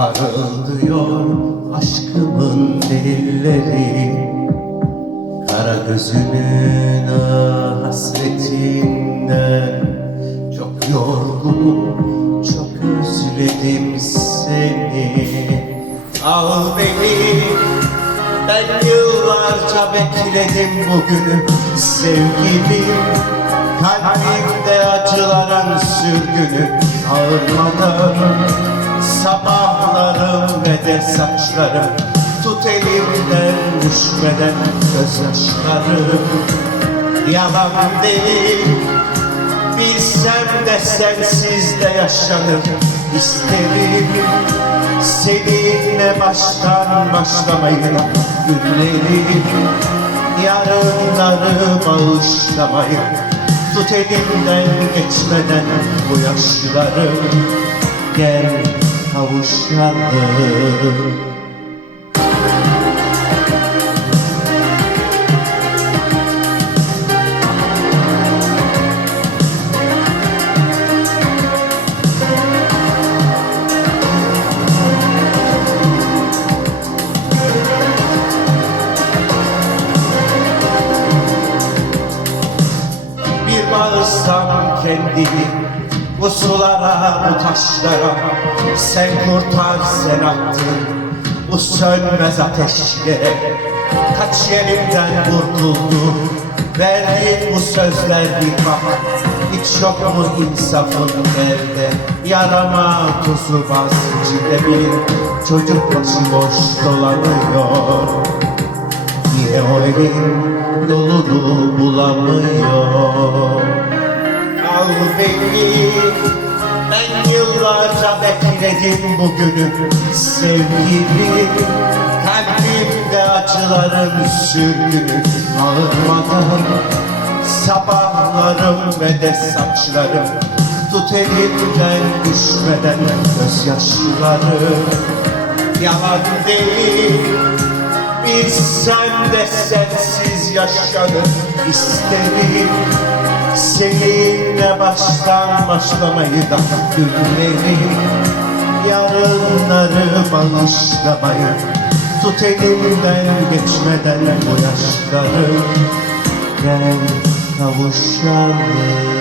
parıldıyor aşkımın telleri. Kara gözünün ah hasretinden Çok yorgunum, çok özledim seni. Al beni, ben yıllarca bekledim bugünü Sevgilim, kalbimde acıların sürgünü Ağırmadan Sabahlarım ve de saçlarım. Tut elimden düşmeden gözyaşlarım Yalan değil Bilsem de sensiz de yaşanır. İsterim Seninle baştan başlamayı. Günleri Yarınları bağışlamayı Tut elimden geçmeden bu yaşları Gel kavuşalım bağırsam kendimi bu sulara, bu taşlara Sen kurtar, sen attın. Bu sönmez ateşlere Kaç yerimden vuruldu, verdiğin bu sözler bir bak Hiç yok mu insafın nerede, yarama tuzu bas içinde bir çocuk başıboş dolanıyor. Yine o evin yolunu bulamıyor Al beni. Ben yıllarca bekledim bugünü Sevgili Kalbimde acıların sürgünü Ağırmadan Sabahlarım ve de saçlarım Tut elimden düşmeden gözyaşları. Yalan değil Bilsem de sensiz yaşanır isterim Seninle baştan başlamayı da günleri Yarınları bağışlamayı Tut elimden geçmeden bu yaşları. Gel kavuşalım